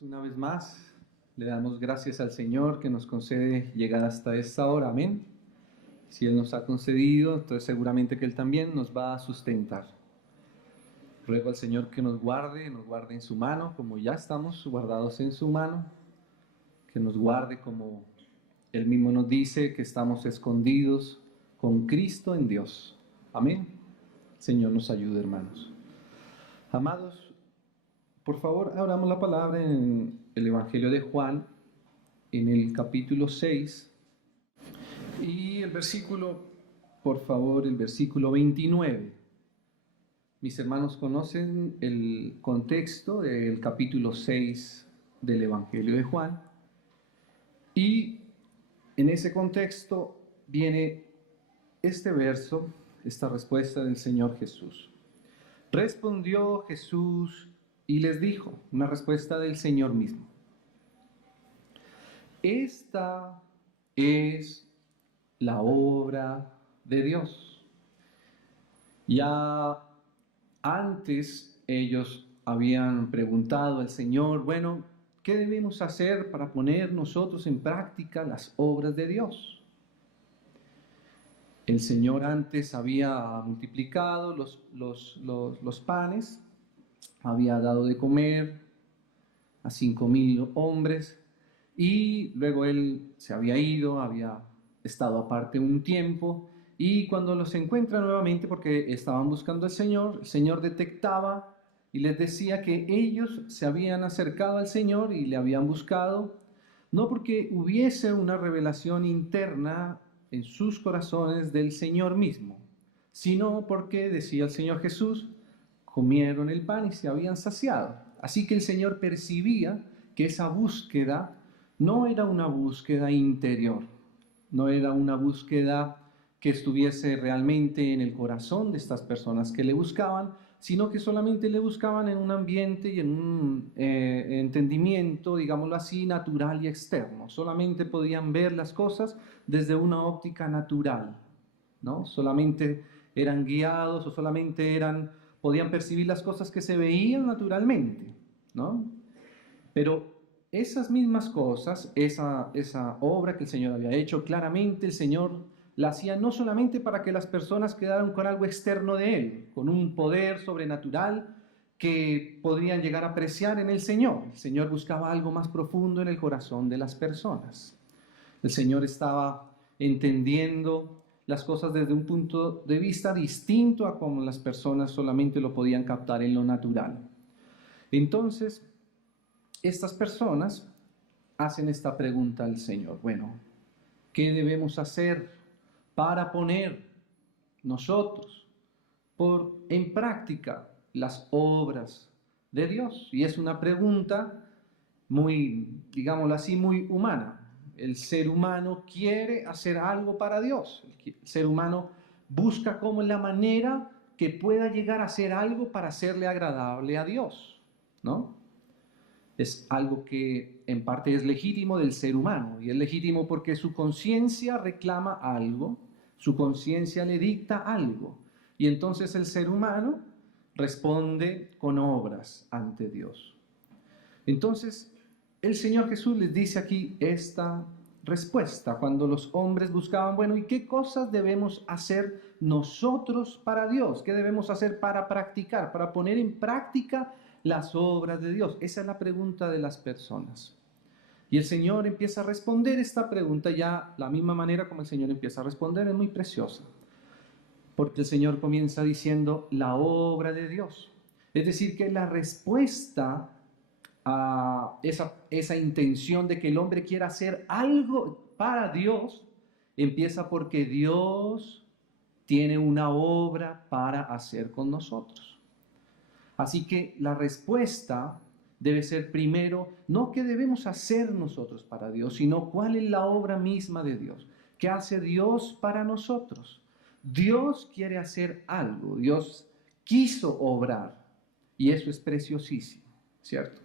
Una vez más, le damos gracias al Señor que nos concede llegar hasta esta hora, amén. Si Él nos ha concedido, entonces seguramente que Él también nos va a sustentar. Ruego al Señor que nos guarde en su mano, como ya estamos guardados en su mano, que nos guarde como Él mismo nos dice, que estamos escondidos con Cristo en Dios. Amén. Señor nos ayude, hermanos. Amados, por favor, abramos la palabra en el Evangelio de Juan, en el capítulo 6, y el versículo, por favor, el versículo 29. Mis hermanos conocen el contexto del capítulo 6 del Evangelio de Juan, y en ese contexto viene este verso, esta respuesta del Señor Jesús. Respondió Jesús y les dijo, una respuesta del Señor mismo. Esta es la obra de Dios. Ya antes ellos habían preguntado al Señor, bueno, ¿qué debemos hacer para poner nosotros en práctica las obras de Dios? El Señor antes había multiplicado los panes, había dado de comer a 5.000 hombres, y luego Él se había ido, había estado aparte un tiempo, y cuando los encuentra nuevamente, porque estaban buscando al Señor, el Señor detectaba y les decía que ellos se habían acercado al Señor y le habían buscado, no porque hubiese una revelación interna en sus corazones del Señor mismo, sino porque, decía el Señor Jesús, comieron el pan y se habían saciado. Así que el Señor percibía que esa búsqueda no era una búsqueda interior, no era una búsqueda que estuviese realmente en el corazón de estas personas que le buscaban, sino que solamente le buscaban en un ambiente y en un entendimiento, digámoslo así, natural y externo. Solamente podían ver las cosas desde una óptica natural, ¿no? Solamente eran guiados o solamente podían percibir las cosas que se veían naturalmente, ¿no? Pero esas mismas cosas, esa obra que el Señor había hecho, claramente el Señor la hacía no solamente para que las personas quedaran con algo externo de Él, con un poder sobrenatural que podrían llegar a apreciar en el Señor. El Señor buscaba algo más profundo en el corazón de las personas. El Señor estaba entendiendo las cosas desde un punto de vista distinto a como las personas solamente lo podían captar en lo natural. Entonces, estas personas hacen esta pregunta al Señor. Bueno, ¿qué debemos hacer para poner nosotros en práctica las obras de Dios? Y es una pregunta muy, digámoslo así, muy humana. El ser humano quiere hacer algo para Dios. El ser humano busca como la manera que pueda llegar a hacer algo para hacerle agradable a Dios, ¿no? Es algo que en parte es legítimo del ser humano, y es legítimo porque su conciencia reclama algo, su conciencia le dicta algo, y entonces el ser humano responde con obras ante Dios. Entonces, el Señor Jesús les dice aquí esta respuesta cuando los hombres buscaban, bueno, ¿y qué cosas debemos hacer nosotros para Dios? ¿Qué debemos hacer para practicar, para poner en práctica las obras de Dios? Esa es la pregunta de las personas. Y el Señor empieza a responder esta pregunta ya la misma manera como el Señor empieza a responder, es muy preciosa. Porque el Señor comienza diciendo la obra de Dios. Es decir, que la respuesta a esa intención de que el hombre quiera hacer algo para Dios, empieza porque Dios tiene una obra para hacer con nosotros. Así que la respuesta debe ser primero, no qué debemos hacer nosotros para Dios, sino cuál es la obra misma de Dios. ¿Qué hace Dios para nosotros? Dios quiere hacer algo, Dios quiso obrar, y eso es preciosísimo, ¿cierto?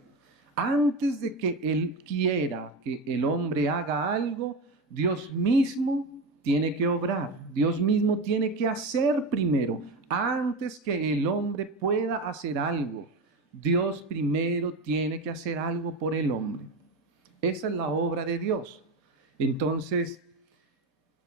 Antes de que Él quiera que el hombre haga algo, Dios mismo tiene que obrar, Dios mismo tiene que hacer primero, antes que el hombre pueda hacer algo. Dios primero tiene que hacer algo por el hombre. Esa es la obra de Dios. Entonces,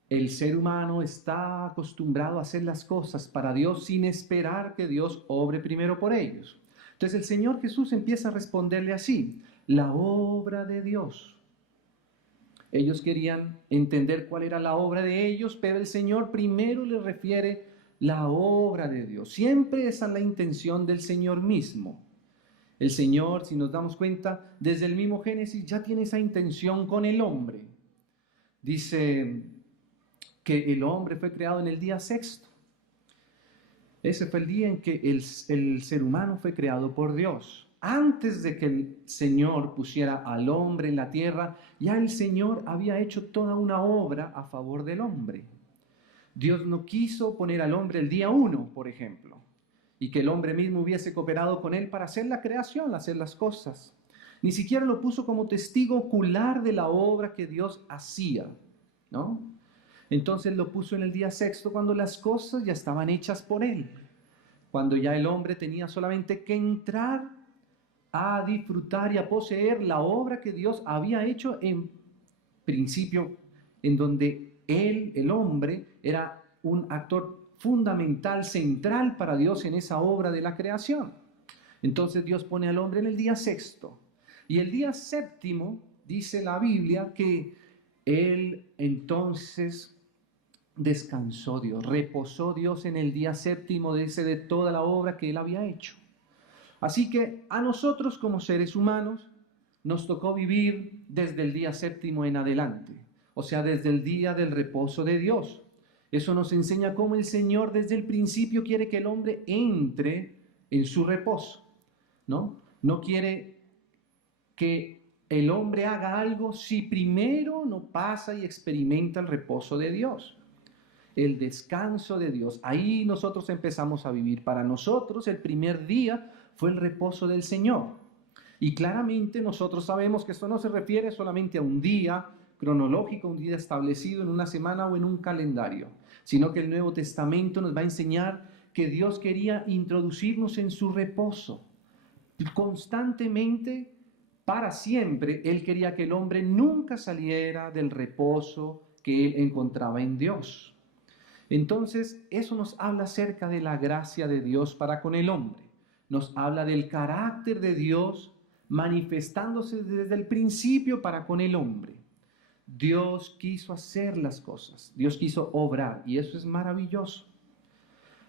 el ser humano está acostumbrado a hacer las cosas para Dios sin esperar que Dios obre primero por ellos. Entonces el Señor Jesús empieza a responderle así: la obra de Dios. Ellos querían entender cuál era la obra de ellos, pero el Señor primero les refiere la obra de Dios. Siempre esa es la intención del Señor mismo. El Señor, si nos damos cuenta, desde el mismo Génesis ya tiene esa intención con el hombre. Dice que el hombre fue creado en el día sexto. Ese fue el día en que el ser humano fue creado por Dios. Antes de que el Señor pusiera al hombre en la tierra, ya el Señor había hecho toda una obra a favor del hombre. Dios no quiso poner al hombre el día 1, por ejemplo, y que el hombre mismo hubiese cooperado con él para hacer la creación, hacer las cosas. Ni siquiera lo puso como testigo ocular de la obra que Dios hacía, ¿no? Entonces lo puso en el día sexto, cuando las cosas ya estaban hechas por él, cuando ya el hombre tenía solamente que entrar a disfrutar y a poseer la obra que Dios había hecho en principio, en donde él, el hombre, era un actor fundamental, central para Dios en esa obra de la creación. Entonces Dios pone al hombre en el día sexto. Y el día séptimo, dice la Biblia, que él entonces descansó Dios, reposó Dios en el día séptimo de toda la obra que él había hecho. Así que a nosotros como seres humanos nos tocó vivir desde el día séptimo en adelante, o sea, desde el día del reposo de Dios. Eso nos enseña cómo el Señor desde el principio quiere que el hombre entre en su reposo, ¿no? No quiere que el hombre haga algo si primero no pasa y experimenta el reposo de Dios, el descanso de Dios. Ahí nosotros empezamos a vivir. Para nosotros el primer día fue el reposo del Señor. Y claramente nosotros sabemos que esto no se refiere solamente a un día cronológico, un día establecido en una semana o en un calendario, sino que el Nuevo Testamento nos va a enseñar que Dios quería introducirnos en su reposo. Constantemente, para siempre, Él quería que el hombre nunca saliera del reposo que Él encontraba en Dios. Entonces, eso nos habla acerca de la gracia de Dios para con el hombre. Nos habla del carácter de Dios manifestándose desde el principio para con el hombre. Dios quiso hacer las cosas, Dios quiso obrar, y eso es maravilloso.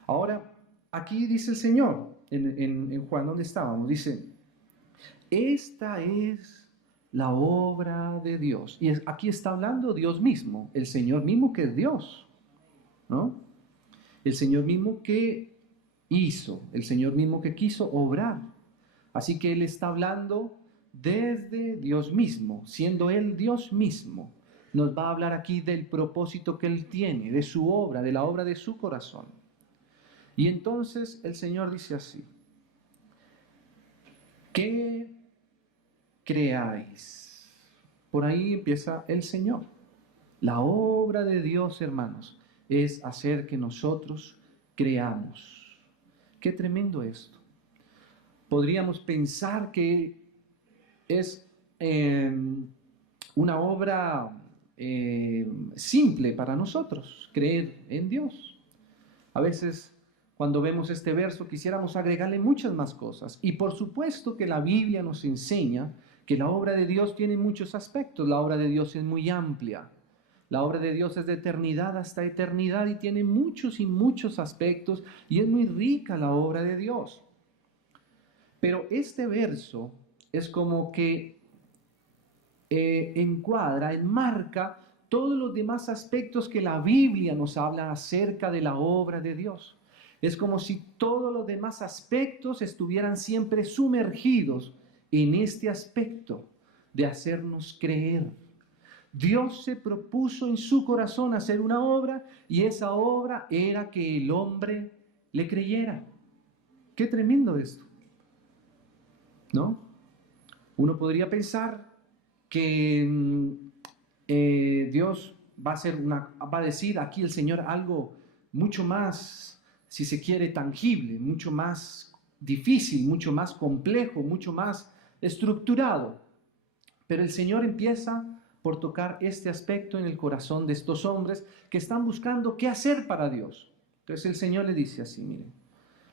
Ahora, aquí dice el Señor, en Juan, ¿dónde estábamos? Dice, esta es la obra de Dios. Y aquí está hablando Dios mismo, el Señor mismo que es Dios, ¿no? El Señor mismo que hizo, el Señor mismo que quiso obrar. Así que Él está hablando desde Dios mismo, siendo Él Dios mismo. Nos va a hablar aquí del propósito que Él tiene, de su obra, de la obra de su corazón. Y entonces el Señor dice así, ¿qué creáis? Por ahí empieza el Señor. La obra de Dios, hermanos, es hacer que nosotros creamos. Qué tremendo esto. Podríamos pensar que es una obra simple para nosotros, creer en Dios. A veces, cuando vemos este verso, quisiéramos agregarle muchas más cosas. Y por supuesto que la Biblia nos enseña que la obra de Dios tiene muchos aspectos. La obra de Dios es muy amplia. La obra de Dios es de eternidad hasta eternidad y tiene muchos y muchos aspectos, y es muy rica la obra de Dios. Pero este verso es como que encuadra, enmarca todos los demás aspectos que la Biblia nos habla acerca de la obra de Dios. Es como si todos los demás aspectos estuvieran siempre sumergidos en este aspecto de hacernos creer. Dios se propuso en su corazón hacer una obra, y esa obra era que el hombre le creyera. Qué tremendo esto, ¿no? Uno podría pensar que Dios va a decir aquí el Señor algo mucho más, si se quiere, tangible, mucho más difícil, mucho más complejo, mucho más estructurado. Pero el Señor empieza por tocar este aspecto en el corazón de estos hombres que están buscando qué hacer para Dios. Entonces el Señor le dice así, miren,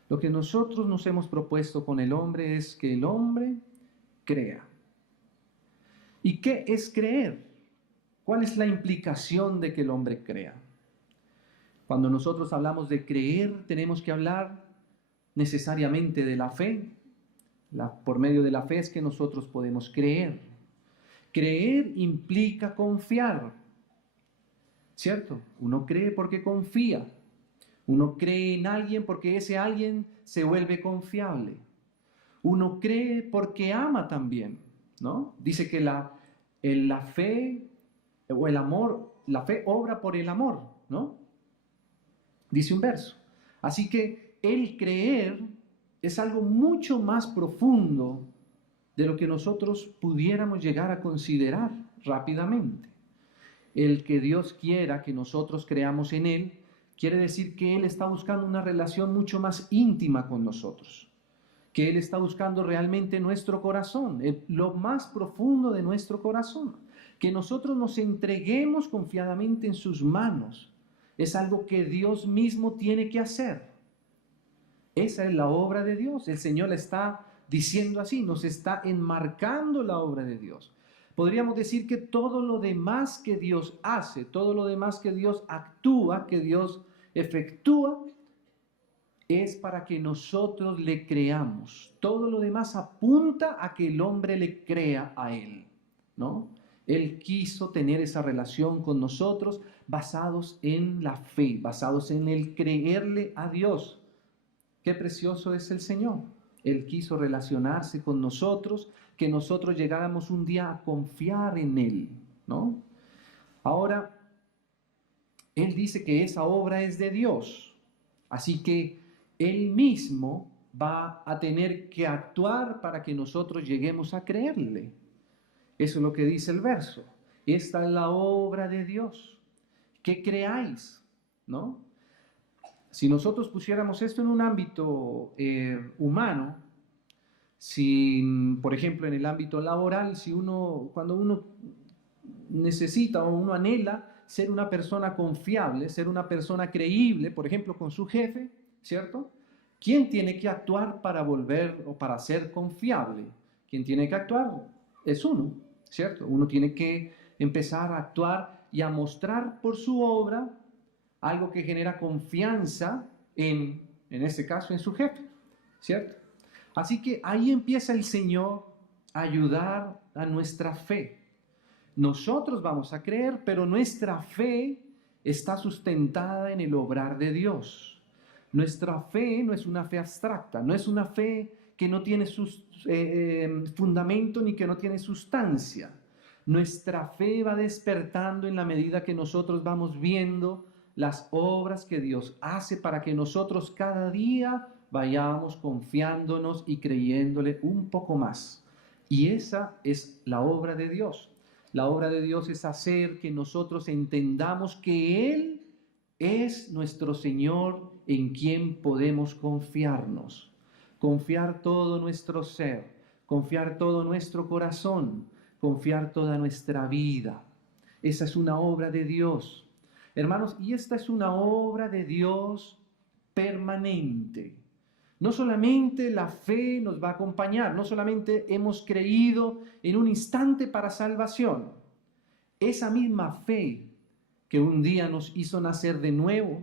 lo que nosotros nos hemos propuesto con el hombre es que el hombre crea. ¿Y qué es creer? ¿Cuál es la implicación de que el hombre crea? Cuando nosotros hablamos de creer, tenemos que hablar necesariamente de la fe. Por medio de la fe es que nosotros podemos creer. Creer implica confiar, ¿cierto? Uno cree porque confía. Uno cree en alguien porque ese alguien se vuelve confiable. Uno cree porque ama también, ¿no? Dice que la fe o el amor, la fe obra por el amor, ¿no? Dice un verso. Así que el creer es algo mucho más profundo de lo que nosotros pudiéramos llegar a considerar rápidamente. El que Dios quiera que nosotros creamos en Él, quiere decir que Él está buscando una relación mucho más íntima con nosotros, que Él está buscando realmente nuestro corazón, lo más profundo de nuestro corazón, que nosotros nos entreguemos confiadamente en sus manos. Es algo que Dios mismo tiene que hacer. Esa es la obra de Dios. El Señor le está diciendo así, nos está enmarcando la obra de Dios. Podríamos decir que todo lo demás que Dios hace, todo lo demás que Dios actúa, que Dios efectúa, es para que nosotros le creamos. Todo lo demás apunta a que el hombre le crea a Él, ¿no? Él quiso tener esa relación con nosotros basados en la fe, basados en el creerle a Dios. Qué precioso es el Señor. Él quiso relacionarse con nosotros, que nosotros llegáramos un día a confiar en Él, ¿no? Ahora, Él dice que esa obra es de Dios, así que Él mismo va a tener que actuar para que nosotros lleguemos a creerle. Eso es lo que dice el verso. Esta es la obra de Dios, que creáis, ¿no? Si nosotros pusiéramos esto en un ámbito humano, si, por ejemplo, en el ámbito laboral, cuando uno necesita o uno anhela ser una persona confiable, ser una persona creíble, por ejemplo, con su jefe, ¿cierto? ¿Quién tiene que actuar para volver o para ser confiable? ¿Quién tiene que actuar? Es uno, ¿cierto? Uno tiene que empezar a actuar y a mostrar por su obra algo que genera confianza en este caso, en su jefe, ¿cierto? Así que ahí empieza el Señor a ayudar a nuestra fe. Nosotros vamos a creer, pero nuestra fe está sustentada en el obrar de Dios. Nuestra fe no es una fe abstracta, no es una fe que no tiene fundamento ni que no tiene sustancia. Nuestra fe va despertando en la medida que nosotros vamos viendo las obras que Dios hace para que nosotros cada día vayamos confiándonos y creyéndole un poco más. Y esa es la obra de Dios. La obra de Dios es hacer que nosotros entendamos que Él es nuestro Señor en quien podemos confiarnos. Confiar todo nuestro ser, confiar todo nuestro corazón, confiar toda nuestra vida. Esa es una obra de Dios. Hermanos, y esta es una obra de Dios permanente. No solamente la fe nos va a acompañar, no solamente hemos creído en un instante para salvación. Esa misma fe que un día nos hizo nacer de nuevo,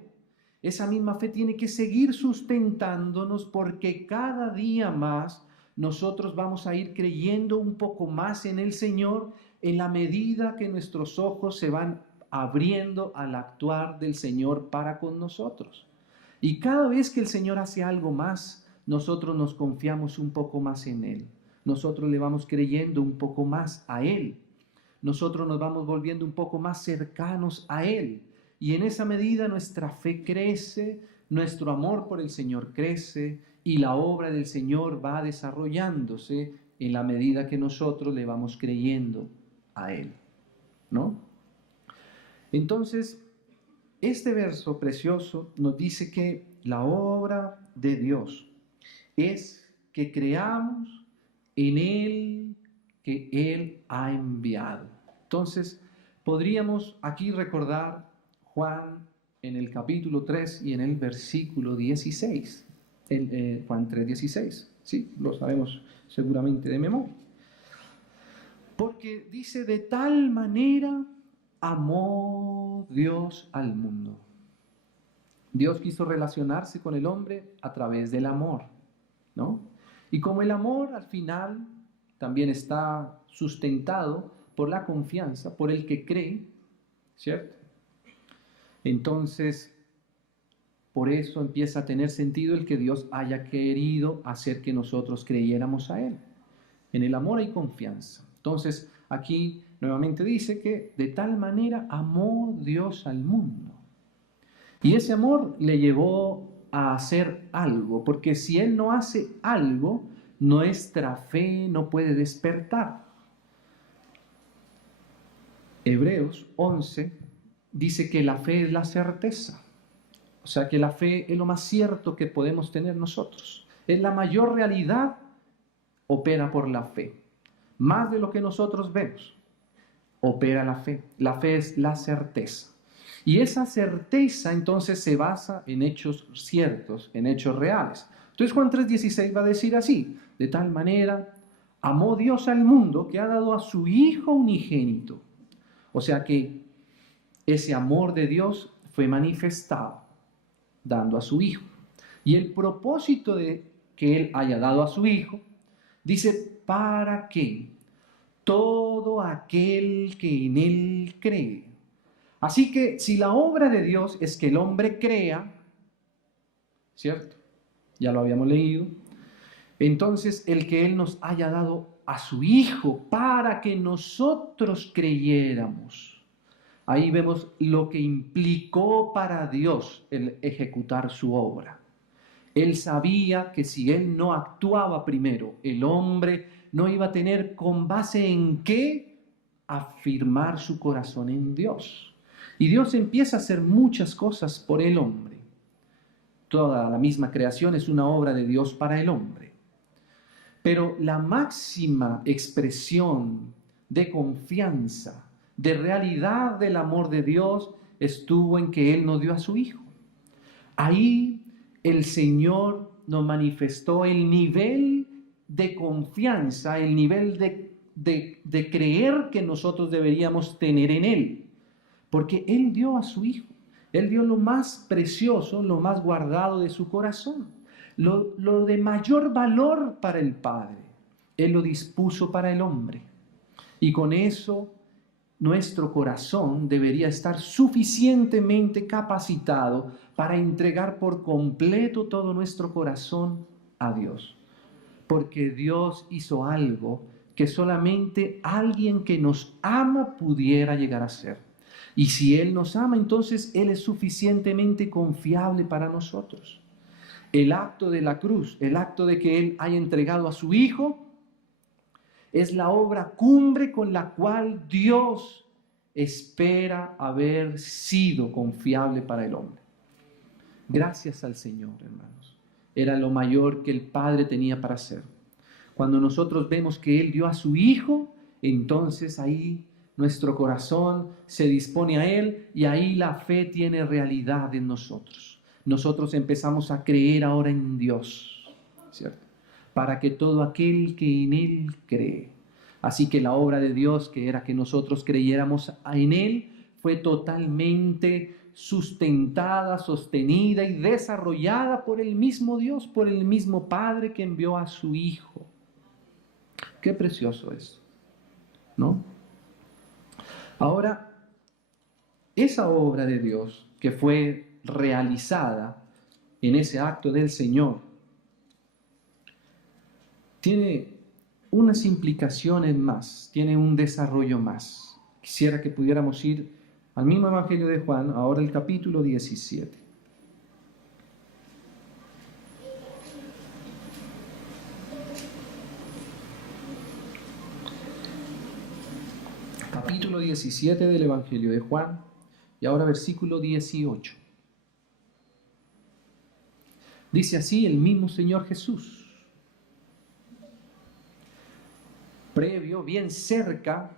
esa misma fe tiene que seguir sustentándonos porque cada día más nosotros vamos a ir creyendo un poco más en el Señor en la medida que nuestros ojos se van abriendo al actuar del Señor para con nosotros. Y cada vez que el Señor hace algo más, nosotros nos confiamos un poco más en Él. Nosotros le vamos creyendo un poco más a Él. Nosotros nos vamos volviendo un poco más cercanos a Él. Y en esa medida nuestra fe crece, nuestro amor por el Señor crece y la obra del Señor va desarrollándose en la medida que nosotros le vamos creyendo a Él, ¿no? Entonces, este verso precioso nos dice que la obra de Dios es que creamos en Él que Él ha enviado. Entonces, podríamos aquí recordar Juan en el capítulo 3 y en el versículo 16. Juan 3:16. Sí, lo sabemos seguramente de memoria. Porque dice, de tal manera amó Dios al mundo. Dios quiso relacionarse con el hombre a través del amor, ¿no? Y como el amor al final también está sustentado por la confianza, por el que cree, ¿cierto? Entonces, por eso empieza a tener sentido el que Dios haya querido hacer que nosotros creyéramos a Él. En el amor hay confianza. Entonces, aquí nuevamente dice que de tal manera amó Dios al mundo. Y ese amor le llevó a hacer algo, porque si Él no hace algo, nuestra fe no puede despertar. Hebreos 11 dice que la fe es la certeza. O sea que la fe es lo más cierto que podemos tener nosotros. Es la mayor realidad, opera por la fe. Más de lo que nosotros vemos, opera la fe. La fe es la certeza. Y esa certeza entonces se basa en hechos ciertos, en hechos reales. Entonces Juan 3:16 va a decir así, de tal manera amó Dios al mundo que ha dado a su Hijo unigénito. O sea que ese amor de Dios fue manifestado dando a su Hijo. Y el propósito de que Él haya dado a su Hijo, dice, para que todo aquel que en Él cree. Así que si la obra de Dios es que el hombre crea, ¿cierto? Ya lo habíamos leído. Entonces el que Él nos haya dado a su Hijo para que nosotros creyéramos. Ahí vemos lo que implicó para Dios el ejecutar su obra. Él sabía que si Él no actuaba primero, el hombre no iba a tener con base en qué afirmar su corazón en Dios. Y Dios empieza a hacer muchas cosas por el hombre. Toda la misma creación es una obra de Dios para el hombre. Pero la máxima expresión de confianza, de realidad del amor de Dios, estuvo en que Él nos dio a su Hijo. Ahí el Señor nos manifestó el nivel de confianza, el nivel de creer que nosotros deberíamos tener en Él. Porque Él dio a su Hijo. Él dio lo más precioso, lo más guardado de su corazón. Lo de mayor valor para el Padre. Él lo dispuso para el hombre. Y con eso nuestro corazón debería estar suficientemente capacitado para entregar por completo todo nuestro corazón a Dios. Porque Dios hizo algo que solamente alguien que nos ama pudiera llegar a hacer. Y si Él nos ama, entonces Él es suficientemente confiable para nosotros. El acto de la cruz, el acto de que Él haya entregado a su Hijo, es la obra cumbre con la cual Dios espera haber sido confiable para el hombre. Gracias al Señor, hermanos. Era lo mayor que el Padre tenía para hacer. Cuando nosotros vemos que Él dio a su Hijo, entonces ahí nuestro corazón se dispone a Él y ahí la fe tiene realidad en nosotros. Nosotros empezamos a creer ahora en Dios, ¿cierto? Para que todo aquel que en Él cree. Así que la obra de Dios, que era que nosotros creyéramos en Él, fue totalmente sustentada, sostenida y desarrollada por el mismo Dios, por el mismo Padre que envió a su Hijo. Qué precioso es, ¿no? Ahora, esa obra de Dios que fue realizada en ese acto del Señor tiene unas implicaciones más, tiene un desarrollo más. Quisiera que pudiéramos ir al mismo Evangelio de Juan, ahora el capítulo 17. Capítulo 17 del Evangelio de Juan, y ahora versículo 18. Dice así el mismo Señor Jesús: previo, bien cerca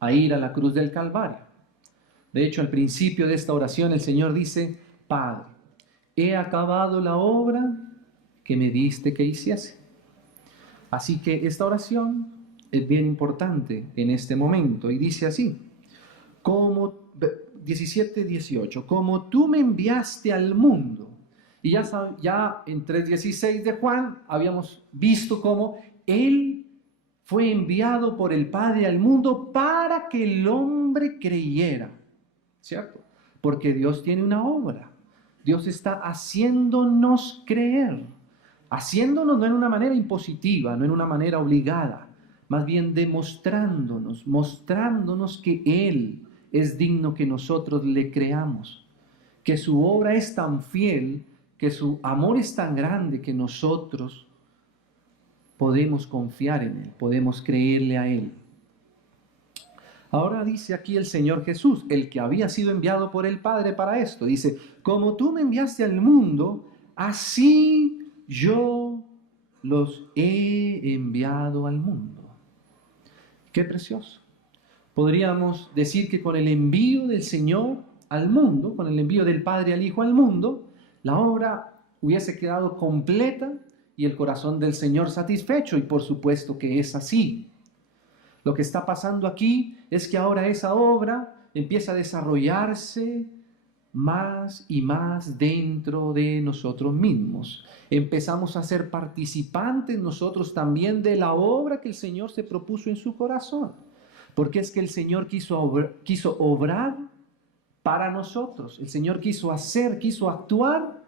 a ir a la cruz del Calvario. De hecho, al principio de esta oración el Señor dice: Padre, he acabado la obra que me diste que hiciese. Así que esta oración es bien importante en este momento y dice así, como 17:18, como tú me enviaste al mundo. Y ya en 3:16 de Juan habíamos visto cómo Él fue enviado por el Padre al mundo para que el hombre creyera, ¿cierto? Porque Dios tiene una obra. Dios está haciéndonos creer, haciéndonos no en una manera impositiva, no en una manera obligada, más bien mostrándonos que Él es digno que nosotros le creamos, que su obra es tan fiel, que su amor es tan grande que nosotros podemos confiar en Él, podemos creerle a Él. Ahora dice aquí el Señor Jesús, el que había sido enviado por el Padre para esto, dice, como tú me enviaste al mundo, así yo los he enviado al mundo. Qué precioso. Podríamos decir que con el envío del Señor al mundo, con el envío del Padre al Hijo al mundo, la obra hubiese quedado completa y el corazón del Señor satisfecho, y por supuesto que es así. Lo que está pasando aquí es que ahora esa obra empieza a desarrollarse más y más dentro de nosotros mismos. Empezamos a ser participantes nosotros también de la obra que el Señor se propuso en su corazón. Porque es que el Señor quiso obrar para nosotros. El Señor quiso actuar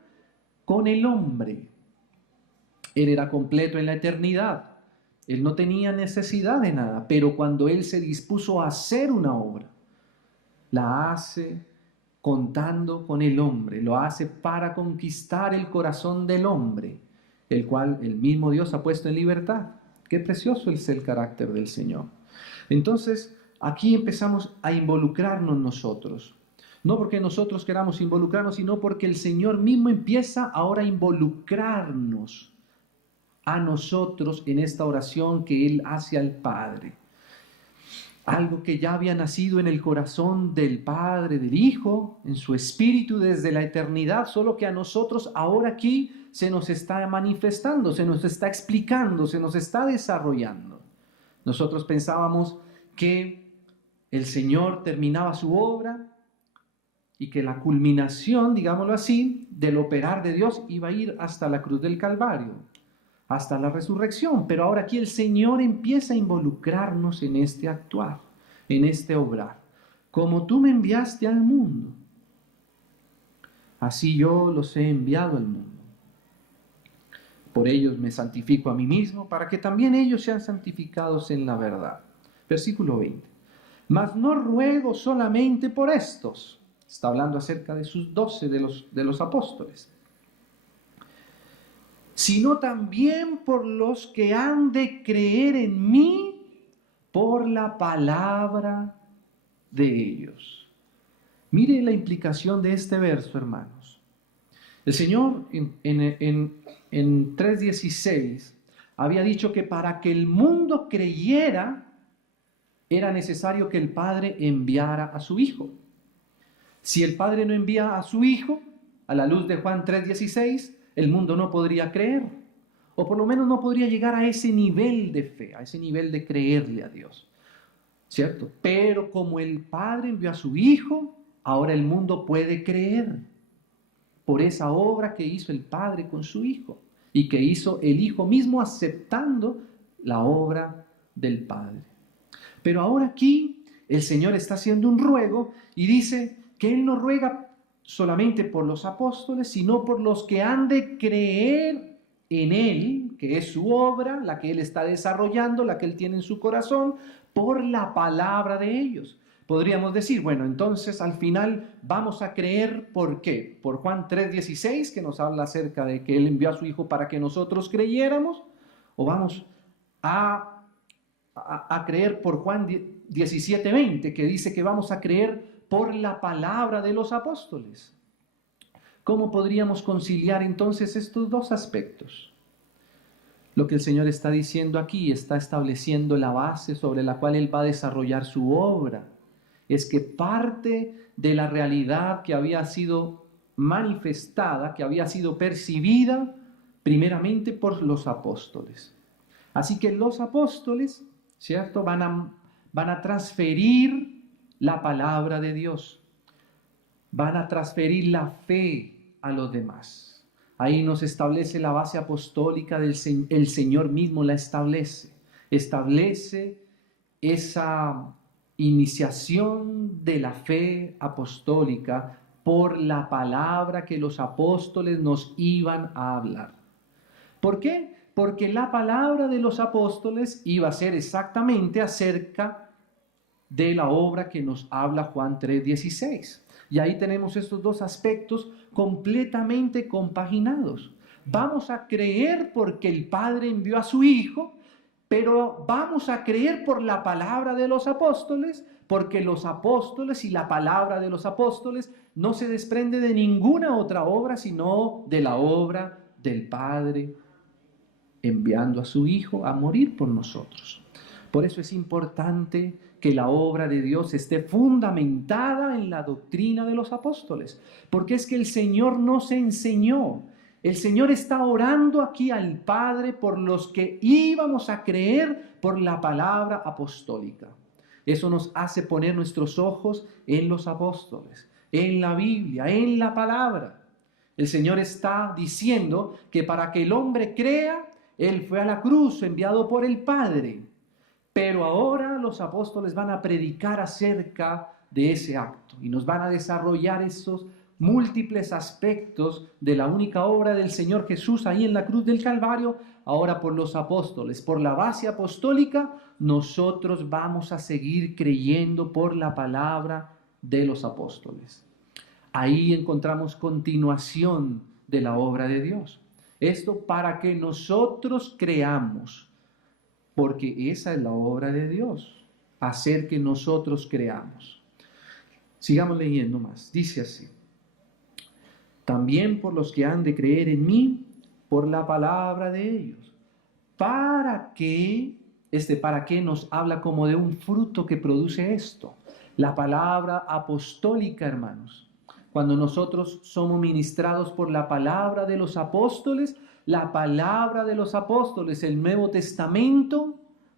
con el hombre. Él era completo en la eternidad. Él no tenía necesidad de nada, pero cuando Él se dispuso a hacer una obra, la hace contando con el hombre, lo hace para conquistar el corazón del hombre, el cual el mismo Dios ha puesto en libertad. Qué precioso es el carácter del Señor. Entonces, aquí empezamos a involucrarnos nosotros. No porque nosotros queramos involucrarnos, sino porque el Señor mismo empieza ahora a involucrarnos a nosotros en esta oración que Él hace al Padre. Algo que ya había nacido en el corazón del Padre, del Hijo, en su espíritu desde la eternidad, solo que a nosotros ahora aquí se nos está manifestando, se nos está explicando, se nos está desarrollando. Nosotros pensábamos que el Señor terminaba su obra y que la culminación, digámoslo así, del operar de Dios iba a ir hasta la cruz del Calvario, hasta la resurrección. Pero ahora aquí el Señor empieza a involucrarnos en este actuar, en este obrar. Como tú me enviaste al mundo, así yo los he enviado al mundo. Por ellos me santifico a mí mismo, para que también ellos sean santificados en la verdad. Versículo 20. Mas no ruego solamente por estos. Está hablando acerca de sus 12, de los apóstoles. Sino también por los que han de creer en mí por la palabra de ellos. Mire la implicación de este verso, hermanos. El Señor en 3:16 había dicho que para que el mundo creyera era necesario que el Padre enviara a su Hijo. Si el Padre no envía a su Hijo, a la luz de Juan 3:16, el mundo no podría creer, o por lo menos no podría llegar a ese nivel de fe, a ese nivel de creerle a Dios, ¿cierto? Pero como el Padre envió a su Hijo, ahora el mundo puede creer por esa obra que hizo el Padre con su Hijo y que hizo el Hijo mismo aceptando la obra del Padre. Pero ahora aquí el Señor está haciendo un ruego y dice que Él no ruega solamente por los apóstoles, sino por los que han de creer en Él, que es su obra, la que Él está desarrollando, la que Él tiene en su corazón, por la palabra de ellos. Podríamos decir, bueno, entonces al final vamos a creer, ¿por qué? Por Juan 3:16, que nos habla acerca de que Él envió a su Hijo para que nosotros creyéramos, o vamos a creer por Juan 17:20, que dice que vamos a creer por la palabra de los apóstoles. ¿Cómo podríamos conciliar entonces estos dos aspectos? Lo que el Señor está diciendo aquí, está estableciendo la base sobre la cual Él va a desarrollar su obra. Es que parte de la realidad que había sido manifestada, que había sido percibida primeramente por los apóstoles. Así que los apóstoles, ¿cierto? Van a transferir la palabra de Dios. Van a transferir la fe a los demás. Ahí nos establece la base apostólica el Señor mismo la establece. Establece esa iniciación de la fe apostólica por la palabra que los apóstoles nos iban a hablar. ¿Por qué? Porque la palabra de los apóstoles iba a ser exactamente acerca de la obra que nos habla Juan 3:16. Y ahí tenemos estos dos aspectos completamente compaginados. Vamos a creer porque el Padre envió a su Hijo, pero vamos a creer por la palabra de los apóstoles, porque los apóstoles y la palabra de los apóstoles no se desprende de ninguna otra obra, sino de la obra del Padre enviando a su Hijo a morir por nosotros. Por eso es importante que la obra de Dios esté fundamentada en la doctrina de los apóstoles, porque es que el Señor nos enseñó. El Señor está orando aquí al Padre por los que íbamos a creer por la palabra apostólica. Eso nos hace poner nuestros ojos en los apóstoles, en la Biblia, en la palabra. El Señor está diciendo que para que el hombre crea, Él fue a la cruz enviado por el Padre. Pero ahora los apóstoles van a predicar acerca de ese acto y nos van a desarrollar esos múltiples aspectos de la única obra del Señor Jesús ahí en la cruz del Calvario. Ahora por los apóstoles, por la base apostólica, nosotros vamos a seguir creyendo por la palabra de los apóstoles. Ahí encontramos continuación de la obra de Dios. Esto para que nosotros creamos, porque esa es la obra de Dios, hacer que nosotros creamos. Sigamos leyendo más. Dice así: también por los que han de creer en mí, por la palabra de ellos. ¿Para qué? ¿Para qué nos habla como de un fruto que produce esto? La palabra apostólica, hermanos. Cuando nosotros somos ministrados por la palabra de los apóstoles, la palabra de los apóstoles, el Nuevo Testamento,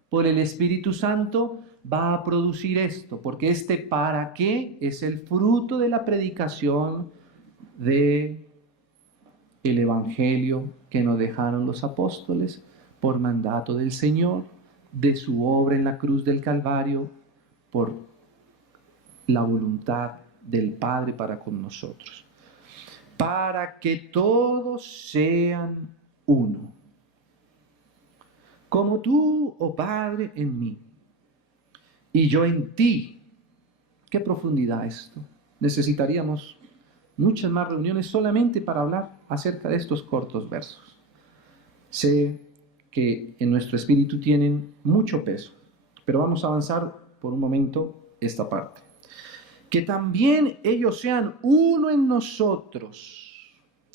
por el Espíritu Santo, va a producir esto, porque para qué es el fruto de la predicación de el Evangelio que nos dejaron los apóstoles por mandato del Señor, de su obra en la cruz del Calvario, por la voluntad del Padre para con nosotros. Para que todos sean uno. Como tú, oh Padre, en mí, y yo en ti. ¿Qué profundidad esto? Necesitaríamos muchas más reuniones solamente para hablar acerca de estos cortos versos. Sé que en nuestro espíritu tienen mucho peso, pero vamos a avanzar por un momento esta parte. Que también ellos sean uno en nosotros.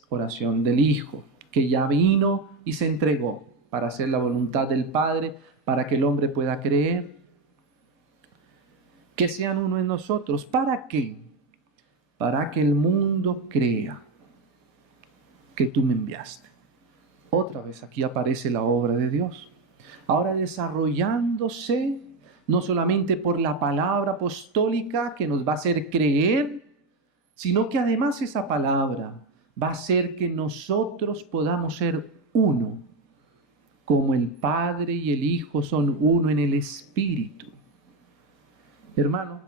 Oración del Hijo, que ya vino y se entregó para hacer la voluntad del Padre, para que el hombre pueda creer. Que sean uno en nosotros. ¿Para qué? Para que el mundo crea que tú me enviaste. Otra vez aquí aparece la obra de Dios. Ahora desarrollándose no solamente por la palabra apostólica que nos va a hacer creer, sino que además esa palabra va a hacer que nosotros podamos ser uno, como el Padre y el Hijo son uno en el Espíritu. Hermano,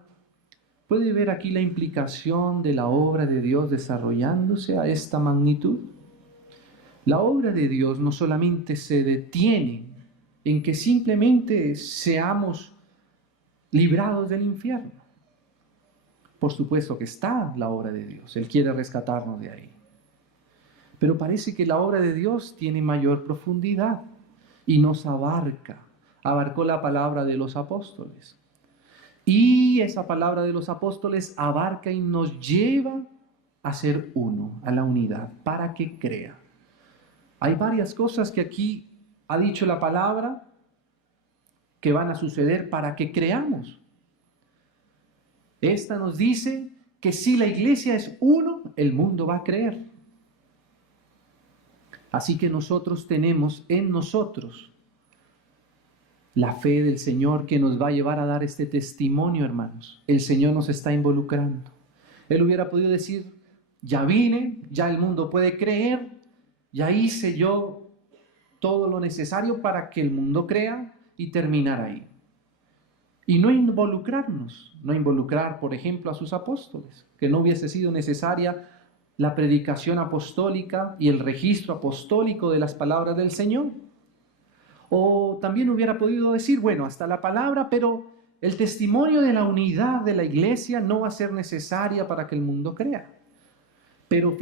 ¿puede ver aquí la implicación de la obra de Dios desarrollándose a esta magnitud? La obra de Dios no solamente se detiene en que simplemente seamos librados del infierno. Por supuesto que está la obra de Dios, Él quiere rescatarnos de ahí. Pero parece que la obra de Dios tiene mayor profundidad y nos abarcó la palabra de los apóstoles. Y esa palabra de los apóstoles abarca y nos lleva a ser uno, a la unidad, para que crea. Hay varias cosas que aquí ha dicho la palabra que van a suceder para que creamos. Esta nos dice que si la iglesia es uno, el mundo va a creer. Así que nosotros tenemos en nosotros la fe del Señor que nos va a llevar a dar este testimonio, hermanos. El Señor nos está involucrando. Él hubiera podido decir, ya vine, ya el mundo puede creer, ya hice yo todo lo necesario para que el mundo crea y terminar ahí. Y no involucrarnos, no involucrar, por ejemplo, a sus apóstoles, que no hubiese sido necesaria la predicación apostólica y el registro apostólico de las palabras del Señor. O también hubiera podido decir, bueno, hasta la palabra, pero el testimonio de la unidad de la iglesia no va a ser necesaria para que el mundo crea. Pero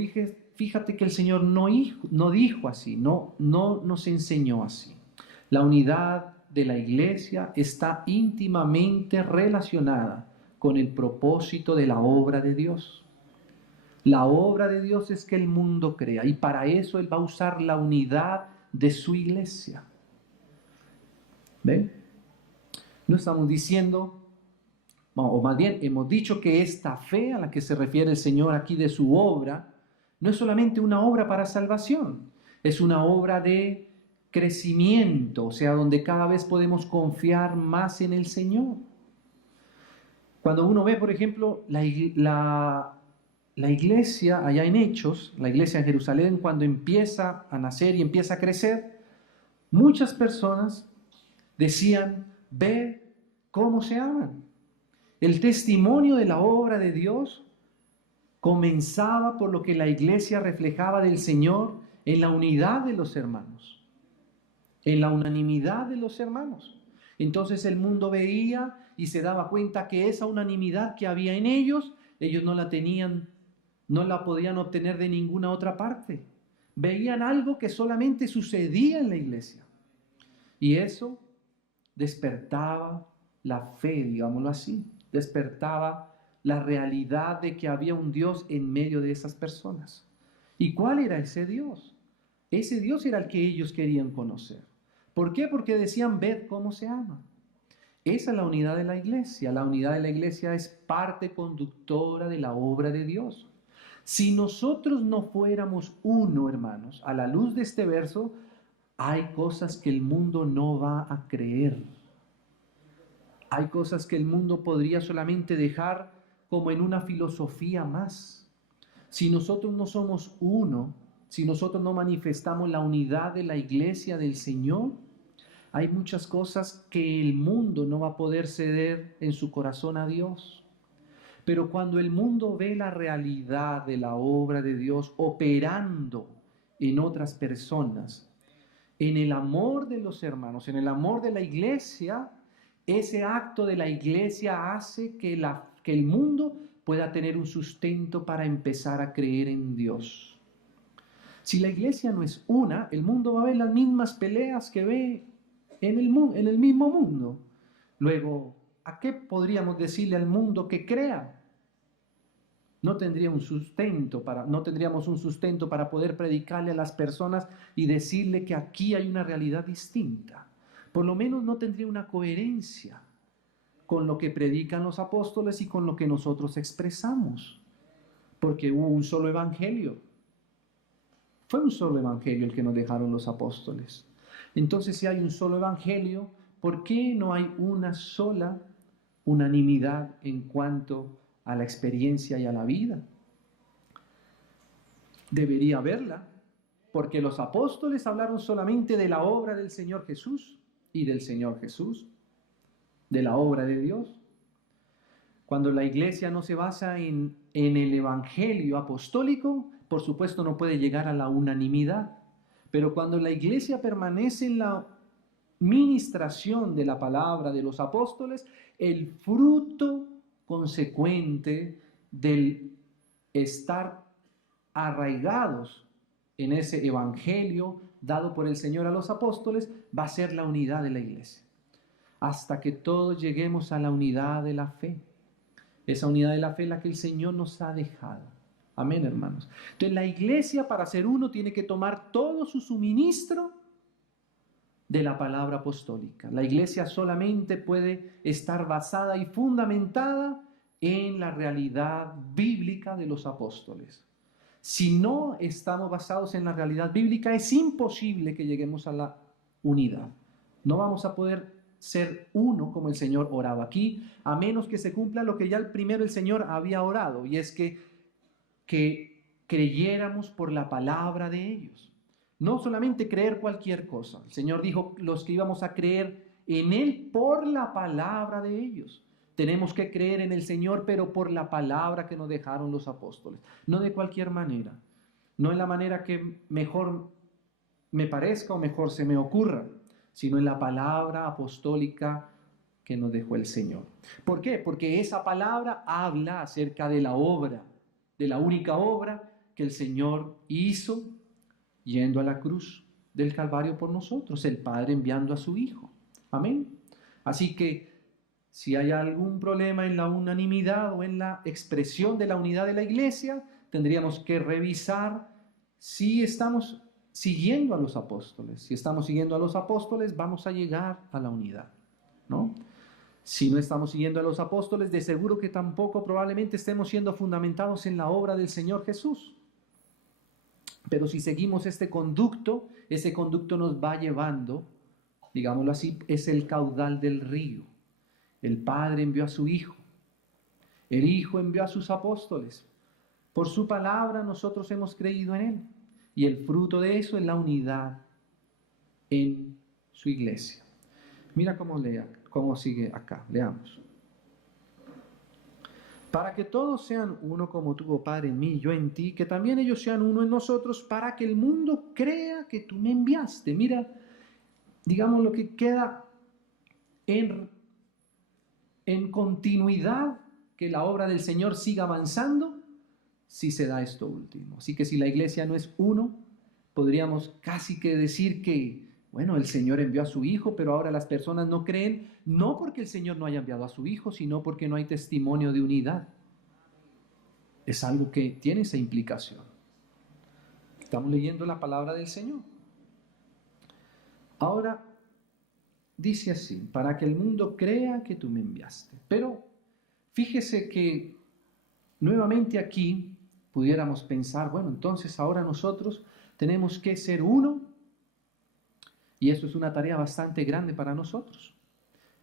fíjate que el Señor no dijo así, no nos enseñó así. La unidad de la iglesia está íntimamente relacionada con el propósito de la obra de Dios. La obra de Dios es que el mundo crea, y para eso Él va a usar la unidad de su iglesia. ¿Ven? No estamos diciendo, o más bien hemos dicho que esta fe a la que se refiere el Señor aquí de su obra, no es solamente una obra para salvación, es una obra de crecimiento, o sea, donde cada vez podemos confiar más en el Señor. Cuando uno ve, por ejemplo, la iglesia allá en Hechos, la iglesia en Jerusalén, cuando empieza a nacer y empieza a crecer, muchas personas decían, ve cómo se aman. El testimonio de la obra de Dios comenzaba por lo que la iglesia reflejaba del Señor en la unidad de los hermanos, en la unanimidad de los hermanos. Entonces el mundo veía y se daba cuenta que esa unanimidad que había en ellos no la tenían, no la podían obtener de ninguna otra parte. Veían algo que solamente sucedía en la iglesia. Y eso despertaba la fe, digámoslo así, despertaba la realidad de que había un Dios en medio de esas personas. ¿Y cuál era ese Dios? Ese Dios era el que ellos querían conocer. ¿Por qué? Porque decían, ved cómo se ama. Esa es la unidad de la iglesia. La unidad de la iglesia es parte conductora de la obra de Dios. Si nosotros no fuéramos uno, hermanos, a la luz de este verso, hay cosas que el mundo no va a creer. Hay cosas que el mundo podría solamente dejar como en una filosofía más. Si nosotros no somos uno, si nosotros no manifestamos la unidad de la iglesia del Señor, hay muchas cosas que el mundo no va a poder ceder en su corazón a Dios. Pero cuando el mundo ve la realidad de la obra de Dios operando en otras personas, en el amor de los hermanos, en el amor de la iglesia, ese acto de la iglesia hace que el mundo pueda tener un sustento para empezar a creer en Dios. Si la iglesia no es una, el mundo va a ver las mismas peleas que ve en el mismo mundo. Luego, ¿a qué podríamos decirle al mundo que crea? No tendríamos un sustento para poder predicarle a las personas y decirle que aquí hay una realidad distinta. Por lo menos no tendría una coherencia con lo que predican los apóstoles y con lo que nosotros expresamos. Porque hubo un solo evangelio. Fue un solo evangelio el que nos dejaron los apóstoles. Entonces, si hay un solo evangelio, ¿por qué no hay una sola unanimidad en cuanto a la experiencia y a la vida? Debería haberla, porque los apóstoles hablaron solamente de la obra del Señor Jesús y del Señor Jesús, de la obra de Dios. Cuando la iglesia no se basa en el evangelio apostólico, por supuesto no puede llegar a la unanimidad. Pero cuando la iglesia permanece en la ministración de la palabra de los apóstoles, el fruto consecuente del estar arraigados en ese evangelio dado por el Señor a los apóstoles va a ser la unidad de la iglesia. Hasta que todos lleguemos a la unidad de la fe. Esa unidad de la fe es la que el Señor nos ha dejado. Amén, hermanos. Entonces la iglesia, para ser uno, tiene que tomar todo su suministro de la palabra apostólica. La iglesia solamente puede estar basada y fundamentada en la realidad bíblica de los apóstoles. Si no estamos basados en la realidad bíblica, es imposible que lleguemos a la unidad. No vamos a poder ser uno como el Señor oraba aquí, a menos que se cumpla lo que ya el Señor había orado, y es que creyéramos por la palabra de ellos. No solamente creer cualquier cosa. El Señor dijo los que íbamos a creer en Él por la palabra de ellos. Tenemos que creer en el Señor, pero por la palabra que nos dejaron los apóstoles. No de cualquier manera. No en la manera que mejor me parezca o mejor se me ocurra, sino en la palabra apostólica que nos dejó el Señor. ¿Por qué? Porque esa palabra habla acerca de la obra, de la única obra que el Señor hizo yendo a la cruz del Calvario por nosotros, el Padre enviando a su Hijo. Amén. Así que si hay algún problema en la unanimidad o en la expresión de la unidad de la iglesia, tendríamos que revisar si estamos siguiendo a los apóstoles. Si estamos siguiendo a los apóstoles, vamos a llegar a la unidad, ¿no? Si no estamos siguiendo a los apóstoles, de seguro que tampoco probablemente estemos siendo fundamentados en la obra del Señor Jesús. Pero si seguimos este conducto, ese conducto nos va llevando, digámoslo así, es el caudal del río. El Padre envió a su Hijo. El Hijo envió a sus apóstoles. Por su palabra nosotros hemos creído en Él. Y el fruto de eso es la unidad en su iglesia. Mira cómo sigue acá. Leamos. Para que todos sean uno como tú, oh Padre, en mí y yo en ti, que también ellos sean uno en nosotros, para que el mundo crea que tú me enviaste. Mira, digamos lo que queda en continuidad, que la obra del Señor siga avanzando, si se da esto último. Así que si la iglesia no es uno, podríamos casi que decir que, bueno, el Señor envió a su Hijo, pero ahora las personas no creen, no porque el Señor no haya enviado a su Hijo, sino porque no hay testimonio de unidad. Es algo que tiene esa implicación. Estamos leyendo la palabra del Señor. Ahora, dice así, para que el mundo crea que tú me enviaste. Pero fíjese que nuevamente aquí pudiéramos pensar, bueno, entonces ahora nosotros tenemos que ser uno, y eso es una tarea bastante grande para nosotros.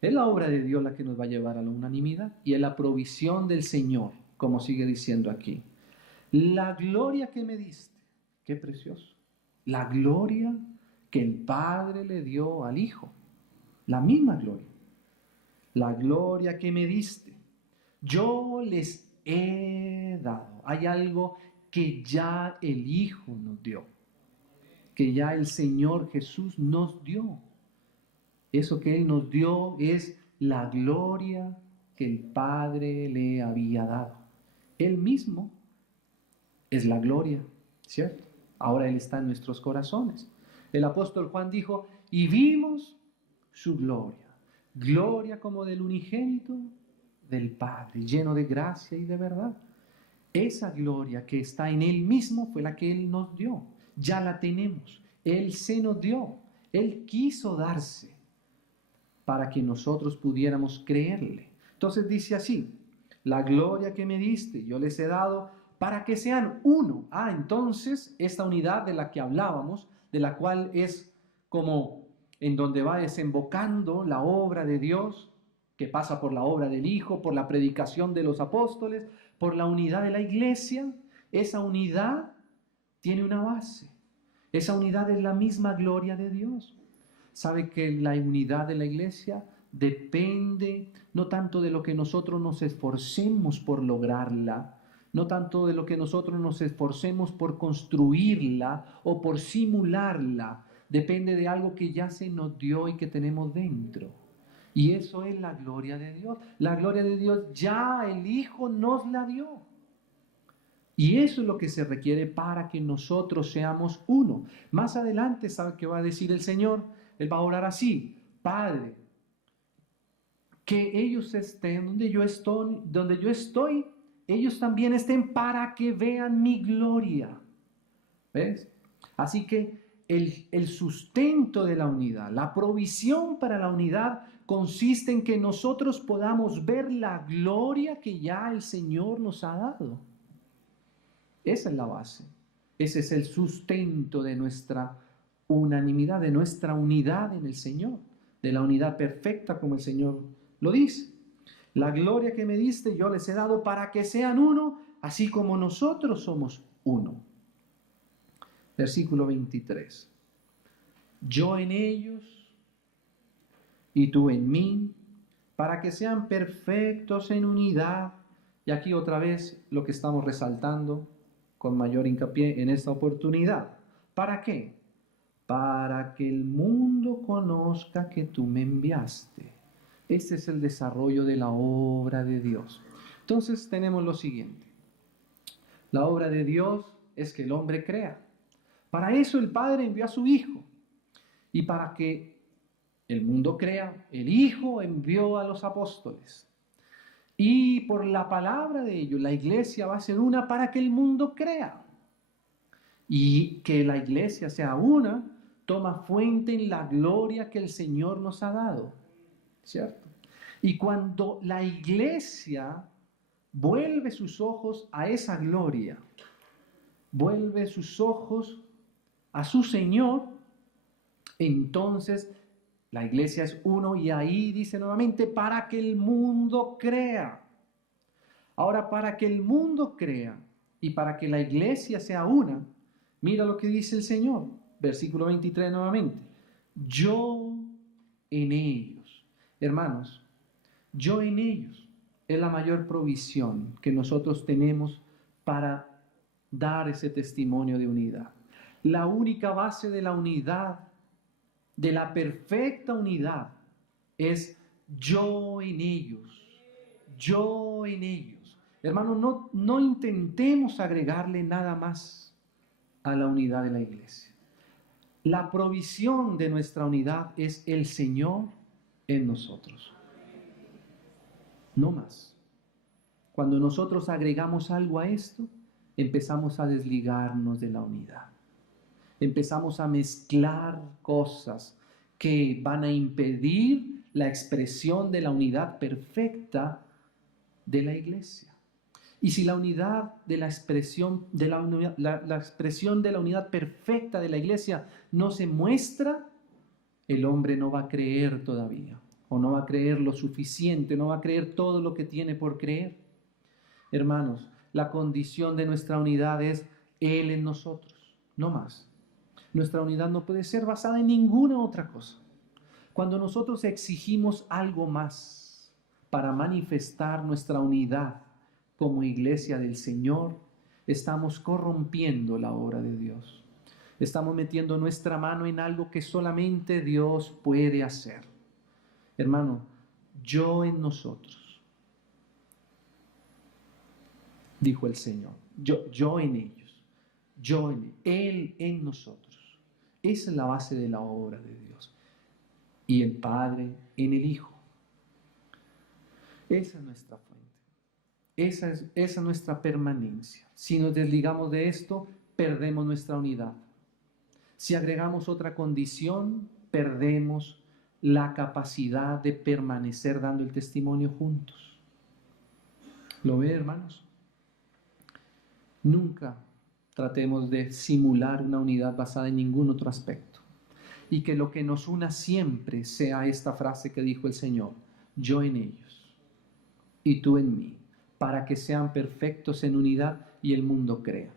Es la obra de Dios la que nos va a llevar a la unanimidad, y es la provisión del Señor, como sigue diciendo aquí. La gloria que me diste, qué precioso, la gloria que el Padre le dio al Hijo, la misma gloria, la gloria que me diste, yo les he dado. Hay algo que ya el Hijo nos dio, que ya el Señor Jesús nos dio. Eso que Él nos dio es la gloria que el Padre le había dado. Él mismo es la gloria, ¿cierto? Ahora Él está en nuestros corazones. El apóstol Juan dijo, y vimos su gloria, gloria como del unigénito del Padre, lleno de gracia y de verdad. Esa gloria que está en Él mismo fue la que Él nos dio. Ya la tenemos. Él se nos dio. Él quiso darse para que nosotros pudiéramos creerle. Entonces dice así, la gloria que me diste, yo les he dado para que sean uno. Entonces esta unidad de la que hablábamos, de la cual es como en donde va desembocando la obra de Dios, que pasa por la obra del Hijo, por la predicación de los apóstoles, por la unidad de la iglesia. Esa unidad tiene una base. Esa unidad es la misma gloria de Dios. Sabe que la unidad de la iglesia depende no tanto de lo que nosotros nos esforcemos por lograrla, no tanto de lo que nosotros nos esforcemos por construirla o por simularla. Depende de algo que ya se nos dio y que tenemos dentro. Y eso es la gloria de Dios. La gloria de Dios ya el Hijo nos la dio. Y eso es lo que se requiere para que nosotros seamos uno. Más adelante, ¿sabe qué va a decir el Señor? Él va a orar así: Padre, que ellos estén donde yo estoy, ellos también estén para que vean mi gloria. ¿Ves? Así que el sustento de la unidad, la provisión para la unidad consiste en que nosotros podamos ver la gloria que ya el Señor nos ha dado. Esa es la base. Ese es el sustento de nuestra unanimidad, de nuestra unidad en el Señor, de la unidad perfecta como el Señor lo dice. La gloria que me diste yo les he dado para que sean uno, así como nosotros somos uno. Versículo 23. Yo en ellos y tú en mí, para que sean perfectos en unidad. Y aquí otra vez lo que estamos resaltando con mayor hincapié en esta oportunidad. ¿Para qué? Para que el mundo conozca que tú me enviaste. Este es el desarrollo de la obra de Dios. Entonces tenemos lo siguiente. La obra de Dios es que el hombre crea. Para eso el Padre envió a su Hijo. Y para que el mundo crea, el Hijo envió a los apóstoles. Y por la palabra de ellos, la iglesia va a ser una para que el mundo crea. Y que la iglesia sea una, toma fuente en la gloria que el Señor nos ha dado. ¿Cierto? Y cuando la iglesia vuelve sus ojos a esa gloria, vuelve sus ojos a su Señor, entonces la iglesia es uno y ahí dice nuevamente, para que el mundo crea. Ahora, para que el mundo crea y para que la iglesia sea una, mira lo que dice el Señor, versículo 23 nuevamente. Yo en ellos, hermanos, yo en ellos es la mayor provisión que nosotros tenemos para dar ese testimonio de unidad. La única base de la unidad, de la perfecta unidad, es yo en ellos. Yo en ellos. Hermano, no intentemos agregarle nada más a la unidad de la iglesia. La provisión de nuestra unidad es el Señor en nosotros. No más. Cuando nosotros agregamos algo a esto, empezamos a desligarnos de la unidad. Empezamos a mezclar cosas que van a impedir la expresión de la unidad perfecta de la iglesia. Y si la unidad de la expresión de la expresión de la unidad perfecta de la iglesia no se muestra, el hombre no va a creer todavía, o no va a creer lo suficiente, no va a creer todo lo que tiene por creer. Hermanos, la condición de nuestra unidad es Él en nosotros, no más. Nuestra unidad no puede ser basada en ninguna otra cosa. Cuando nosotros exigimos algo más para manifestar nuestra unidad como iglesia del Señor, estamos corrompiendo la obra de Dios. Estamos metiendo nuestra mano en algo que solamente Dios puede hacer. Hermano, yo en nosotros, dijo el Señor, yo en ellos, yo en Él en nosotros. Esa es la base de la obra de Dios. Y el Padre en el Hijo. Esa es nuestra fuente. Esa es nuestra permanencia. Si nos desligamos de esto, perdemos nuestra unidad. Si agregamos otra condición, perdemos la capacidad de permanecer dando el testimonio juntos. ¿Lo ve, hermanos? Nunca tratemos de simular una unidad basada en ningún otro aspecto. Y que lo que nos una siempre sea esta frase que dijo el Señor: yo en ellos y tú en mí, para que sean perfectos en unidad y el mundo crea.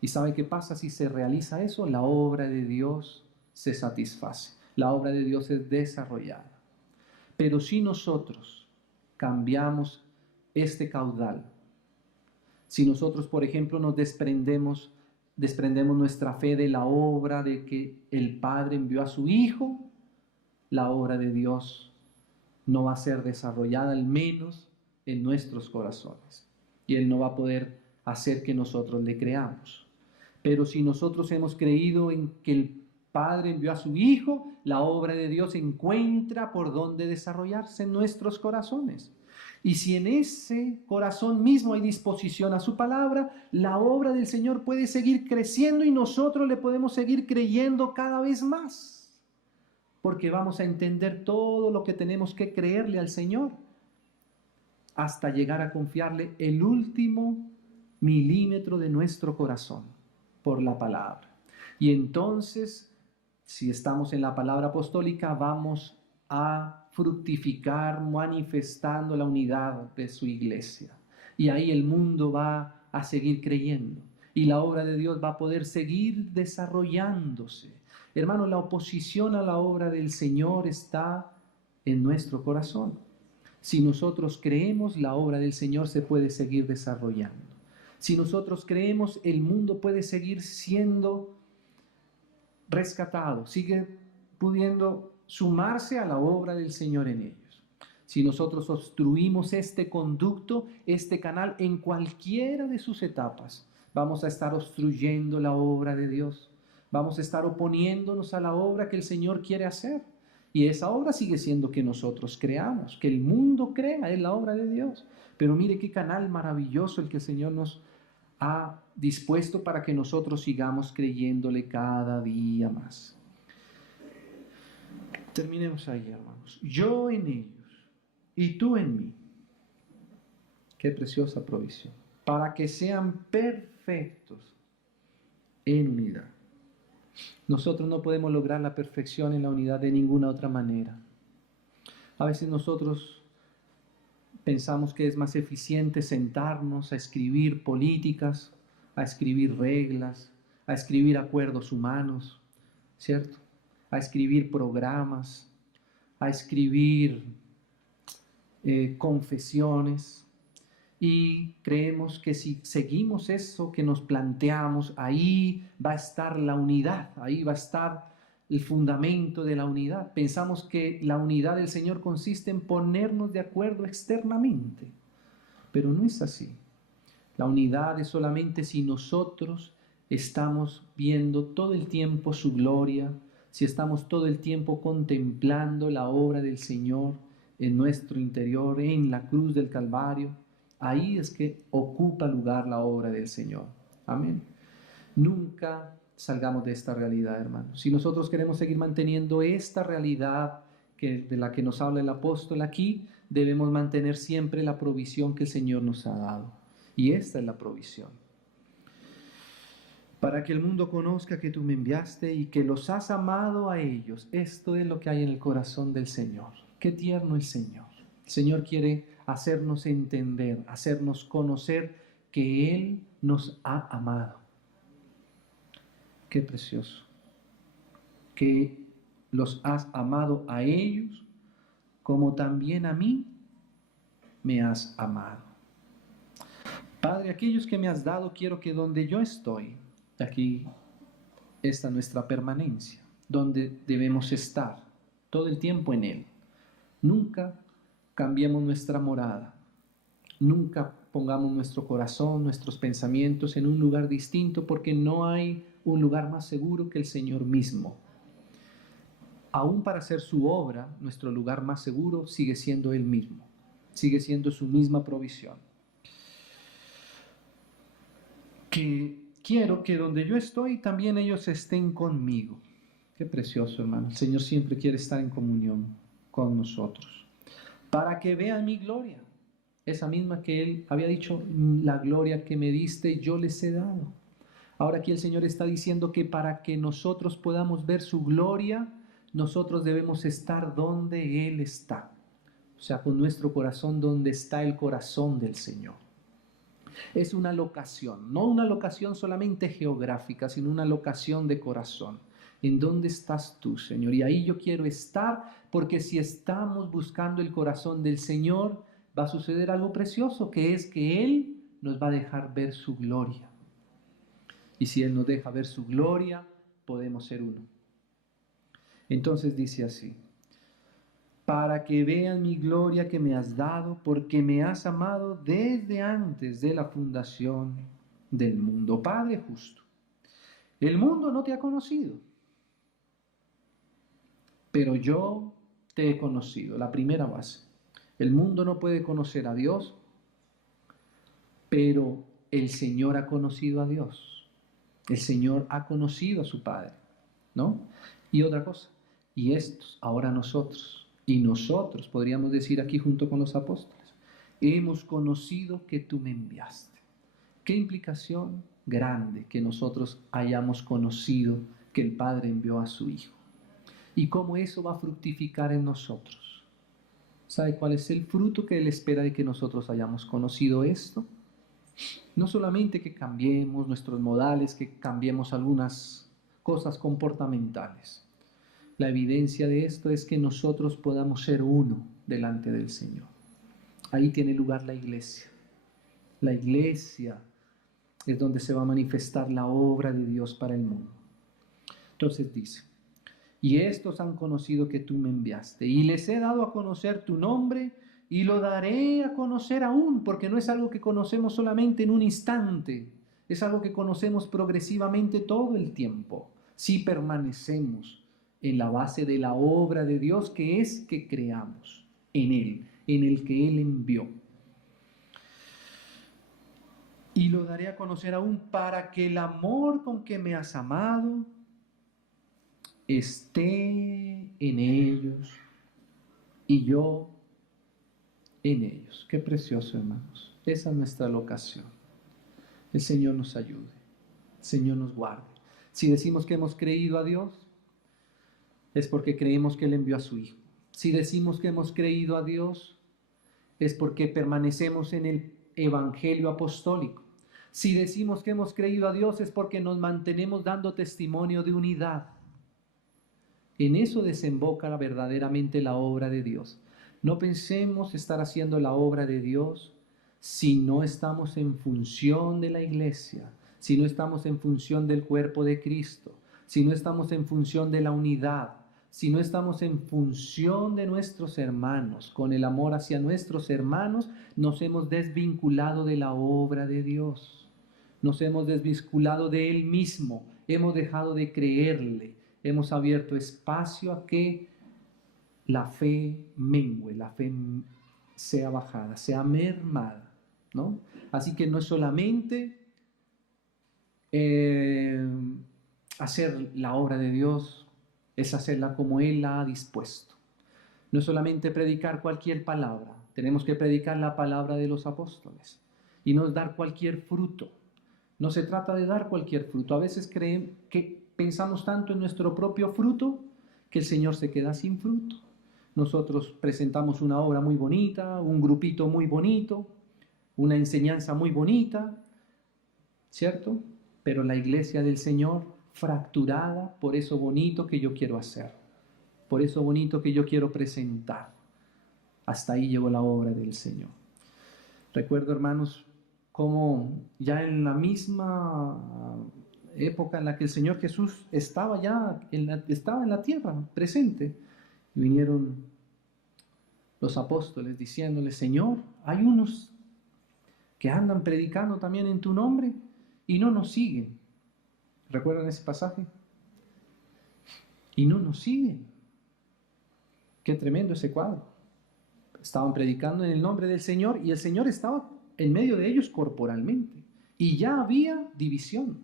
¿Y sabe qué pasa si se realiza eso? La obra de Dios se satisface. La obra de Dios es desarrollada. Pero si nosotros cambiamos este caudal, si nosotros, por ejemplo, nos desprendemos nuestra fe de la obra de que el Padre envió a su Hijo, la obra de Dios no va a ser desarrollada, al menos en nuestros corazones. Y Él no va a poder hacer que nosotros le creamos. Pero si nosotros hemos creído en que el Padre envió a su Hijo, la obra de Dios encuentra por dónde desarrollarse en nuestros corazones. Y si en ese corazón mismo hay disposición a su palabra, la obra del Señor puede seguir creciendo y nosotros le podemos seguir creyendo cada vez más. Porque vamos a entender todo lo que tenemos que creerle al Señor hasta llegar a confiarle el último milímetro de nuestro corazón por la palabra. Y entonces, si estamos en la palabra apostólica, vamos a fructificar manifestando la unidad de su iglesia. Y ahí el mundo va a seguir creyendo. Y la obra de Dios va a poder seguir desarrollándose. Hermano, la oposición a la obra del Señor está en nuestro corazón. Si nosotros creemos, la obra del Señor se puede seguir desarrollando. Si nosotros creemos, el mundo puede seguir siendo rescatado, sigue pudiendo sumarse a la obra del Señor en ellos. Si nosotros obstruimos este conducto, este canal en cualquiera de sus etapas, vamos a estar obstruyendo la obra de Dios. Vamos a estar oponiéndonos a la obra que el Señor quiere hacer. Y esa obra sigue siendo que nosotros creamos, que el mundo crea en la obra de Dios. Pero mire qué canal maravilloso el que el Señor nos ha dispuesto para que nosotros sigamos creyéndole cada día más. Terminemos ahí, hermanos. Yo en ellos y tú en mí. Qué preciosa provisión. Para que sean perfectos en unidad. Nosotros no podemos lograr la perfección en la unidad de ninguna otra manera. A veces nosotros pensamos que es más eficiente sentarnos a escribir políticas, a escribir reglas, a escribir acuerdos humanos, ¿cierto? A escribir programas, a escribir confesiones. Y creemos que si seguimos eso que nos planteamos, ahí va a estar la unidad, ahí va a estar el fundamento de la unidad. Pensamos que la unidad del Señor consiste en ponernos de acuerdo externamente, pero no es así. La unidad es solamente si nosotros estamos viendo todo el tiempo su gloria, si estamos todo el tiempo contemplando la obra del Señor en nuestro interior, en la cruz del Calvario. Ahí es que ocupa lugar la obra del Señor. Amén. Nunca salgamos de esta realidad, hermanos. Si nosotros queremos seguir manteniendo esta realidad de la que nos habla el apóstol aquí, debemos mantener siempre la provisión que el Señor nos ha dado. Y esta es la provisión. Para que el mundo conozca que tú me enviaste y que los has amado a ellos. Esto es lo que hay en el corazón del Señor. Qué tierno el Señor. El Señor quiere hacernos entender, hacernos conocer que Él nos ha amado. Qué precioso. Que los has amado a ellos como también a mí me has amado. Padre, aquellos que me has dado, quiero que donde yo estoy, aquí está nuestra permanencia, donde debemos estar todo el tiempo en Él. Nunca cambiemos nuestra morada, nunca pongamos nuestro corazón, nuestros pensamientos en un lugar distinto, porque no hay un lugar más seguro que el Señor mismo. Aún para hacer su obra, nuestro lugar más seguro sigue siendo Él mismo, sigue siendo su misma provisión. Que quiero que donde yo estoy también ellos estén conmigo. Qué precioso, hermano. El Señor siempre quiere estar en comunión con nosotros. Para que vean mi gloria. Esa misma que Él había dicho, la gloria que me diste yo les he dado. Ahora aquí el Señor está diciendo que para que nosotros podamos ver su gloria, nosotros debemos estar donde Él está. O sea, con nuestro corazón donde está el corazón del Señor. Es una locación, no una locación solamente geográfica, sino una locación de corazón. ¿En dónde estás tú, Señor? Y ahí yo quiero estar, porque si estamos buscando el corazón del Señor, va a suceder algo precioso, que es que Él nos va a dejar ver su gloria. Y si Él nos deja ver su gloria, podemos ser uno. Entonces dice así: para que vean mi gloria que me has dado, porque me has amado desde antes de la fundación del mundo. Padre justo, el mundo no te ha conocido, pero yo te he conocido, la primera base. El mundo no puede conocer a Dios, pero el Señor ha conocido a Dios. El Señor ha conocido a su Padre, ¿no? Y otra cosa, y estos, ahora nosotros, y nosotros, podríamos decir aquí junto con los apóstoles, hemos conocido que tú me enviaste. ¿Qué implicación grande que nosotros hayamos conocido que el Padre envió a su Hijo? ¿Y cómo eso va a fructificar en nosotros? ¿Sabe cuál es el fruto que Él espera de que nosotros hayamos conocido esto? No solamente que cambiemos nuestros modales, que cambiemos algunas cosas comportamentales. La evidencia de esto es que nosotros podamos ser uno delante del Señor. Ahí tiene lugar la iglesia. La iglesia es donde se va a manifestar la obra de Dios para el mundo. Entonces dice, y estos han conocido que tú me enviaste, y les he dado a conocer tu nombre, y lo daré a conocer aún, porque no es algo que conocemos solamente en un instante, es algo que conocemos progresivamente todo el tiempo, si permanecemos en la base de la obra de Dios, que es que creamos en Él, en el que Él envió. Y lo daré a conocer aún para que el amor con que me has amado esté en ellos y yo en ellos. Qué precioso, hermanos. Esa es nuestra locación. El Señor nos ayude. El Señor nos guarde. Si decimos que hemos creído a Dios, es porque creemos que Él envió a su Hijo. Si decimos que hemos creído a Dios, es porque permanecemos en el Evangelio apostólico. Si decimos que hemos creído a Dios, es porque nos mantenemos dando testimonio de unidad. En eso desemboca verdaderamente la obra de Dios. No pensemos estar haciendo la obra de Dios si no estamos en función de la iglesia, si no estamos en función del cuerpo de Cristo, si no estamos en función de la unidad, si no estamos en función de nuestros hermanos, con el amor hacia nuestros hermanos, nos hemos desvinculado de la obra de Dios. Nos hemos desvinculado de Él mismo, hemos dejado de creerle, hemos abierto espacio a que la fe mengue, la fe sea bajada, sea mermada, ¿no? Así que no es solamente hacer la obra de Dios, es hacerla como Él la ha dispuesto. No es solamente predicar cualquier palabra, tenemos que predicar la palabra de los apóstoles y no es dar cualquier fruto. No se trata de dar cualquier fruto. A veces creen que pensamos tanto en nuestro propio fruto que el Señor se queda sin fruto. Nosotros presentamos una obra muy bonita, un grupito muy bonito, una enseñanza muy bonita, ¿cierto? Pero la iglesia del Señor fracturada por eso bonito que yo quiero hacer, por eso bonito que yo quiero presentar. Hasta ahí llegó la obra del Señor. Recuerdo, hermanos, como ya en la misma época en la que el Señor Jesús estaba estaba en la tierra, presente, y vinieron los apóstoles diciéndole, Señor, hay unos que andan predicando también en tu nombre y no nos siguen. ¿Recuerdan ese pasaje? Y no nos siguen. Qué tremendo ese cuadro. Estaban predicando en el nombre del Señor y el Señor estaba en medio de ellos corporalmente. Y ya había división,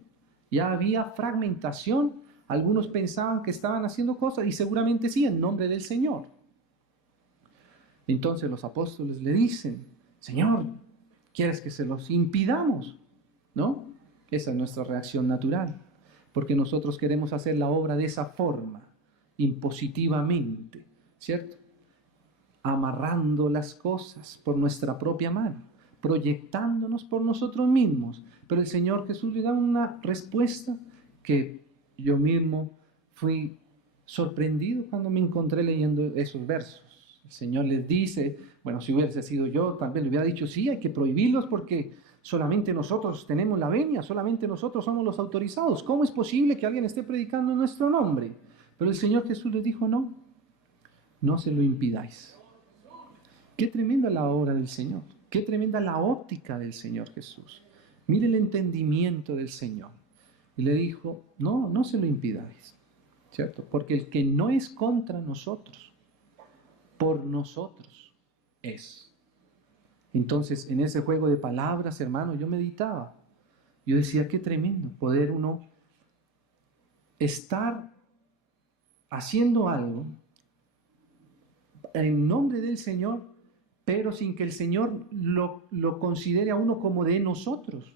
ya había fragmentación. Algunos pensaban que estaban haciendo cosas y seguramente sí, en nombre del Señor. Entonces los apóstoles le dicen, Señor, ¿quieres que se los impidamos? ¿No? Esa es nuestra reacción natural, porque nosotros queremos hacer la obra de esa forma, impositivamente, ¿cierto? Amarrando las cosas por nuestra propia mano, proyectándonos por nosotros mismos. Pero el Señor Jesús le da una respuesta que yo mismo fui sorprendido cuando me encontré leyendo esos versos. El Señor les dice, bueno, si hubiese sido yo, también le hubiera dicho, sí, hay que prohibirlos porque solamente nosotros tenemos la venia, solamente nosotros somos los autorizados. ¿Cómo es posible que alguien esté predicando en nuestro nombre? Pero el Señor Jesús les dijo, no, no se lo impidáis. Qué tremenda la obra del Señor, qué tremenda la óptica del Señor Jesús. Mire el entendimiento del Señor. Y le dijo, no, no se lo impidáis, ¿cierto? Porque el que no es contra nosotros, por nosotros, es. Entonces, en ese juego de palabras, hermano, yo meditaba. Yo decía, qué tremendo poder uno estar haciendo algo en nombre del Señor, pero sin que el Señor lo considere a uno como de nosotros,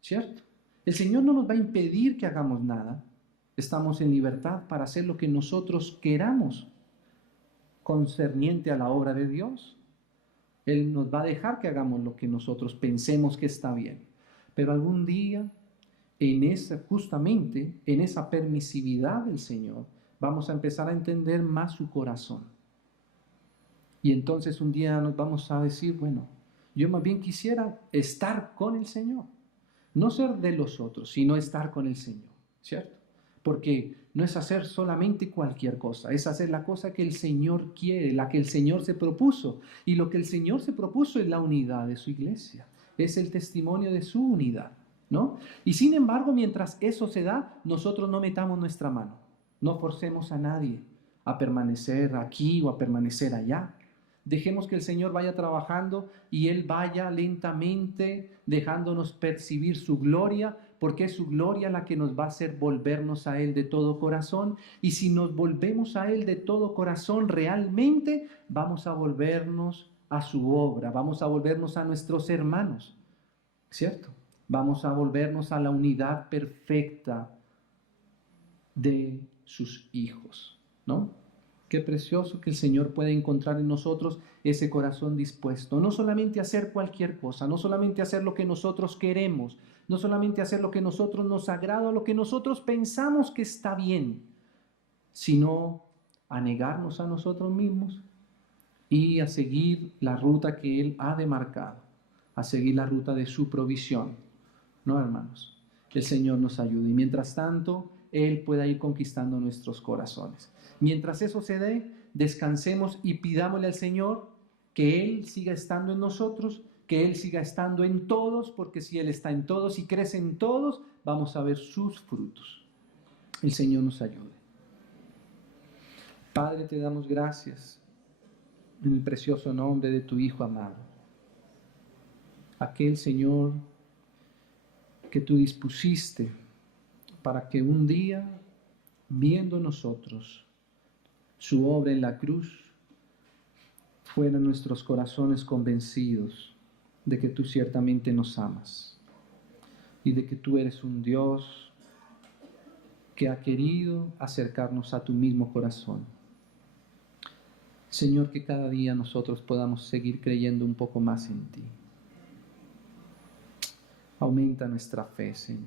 ¿cierto? El Señor no nos va a impedir que hagamos nada. Estamos en libertad para hacer lo que nosotros queramos concerniente a la obra de Dios. Él nos va a dejar que hagamos lo que nosotros pensemos que está bien. Pero algún día, justamente en esa permisividad del Señor, vamos a empezar a entender más su corazón. Y entonces un día nos vamos a decir, bueno, yo más bien quisiera estar con el Señor. No ser de los otros, sino estar con el Señor, ¿cierto? Porque no es hacer solamente cualquier cosa, es hacer la cosa que el Señor quiere, la que el Señor se propuso. Y lo que el Señor se propuso es la unidad de su iglesia, es el testimonio de su unidad, ¿no? Y sin embargo, mientras eso se da, nosotros no metamos nuestra mano, no forcemos a nadie a permanecer aquí o a permanecer allá. Dejemos que el Señor vaya trabajando y Él vaya lentamente dejándonos percibir su gloria, porque es su gloria la que nos va a hacer volvernos a Él de todo corazón. Y si nos volvemos a Él de todo corazón, realmente vamos a volvernos a su obra, vamos a volvernos a nuestros hermanos, ¿cierto? Vamos a volvernos a la unidad perfecta de sus hijos, ¿no? Qué precioso que el Señor puede encontrar en nosotros ese corazón dispuesto, no solamente a hacer cualquier cosa, no solamente a hacer lo que nosotros queremos, no solamente a hacer lo que nosotros nos agrada, lo que nosotros pensamos que está bien, sino a negarnos a nosotros mismos y a seguir la ruta que Él ha demarcado, a seguir la ruta de su provisión. ¿No, hermanos? Que el Señor nos ayude y mientras tanto Él pueda ir conquistando nuestros corazones. Mientras eso se dé, descansemos y pidámosle al Señor que Él siga estando en nosotros, que Él siga estando en todos, porque si Él está en todos y crece en todos, vamos a ver sus frutos. El Señor nos ayude. Padre, te damos gracias en el precioso nombre de tu Hijo amado. Aquel Señor que tú dispusiste para que un día, viendo nosotros su obra en la cruz, fueran nuestros corazones convencidos de que tú ciertamente nos amas y de que tú eres un Dios que ha querido acercarnos a tu mismo corazón. Señor, que cada día nosotros podamos seguir creyendo un poco más en ti. Aumenta nuestra fe, Señor.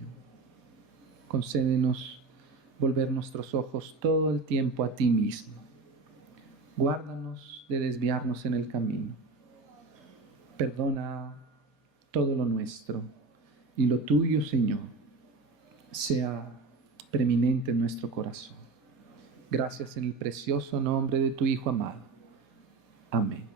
Concédenos volver nuestros ojos todo el tiempo a ti mismo. Guárdanos de desviarnos en el camino. Perdona todo lo nuestro y lo tuyo, Señor, sea preeminente en nuestro corazón. Gracias en el precioso nombre de tu Hijo amado. Amén.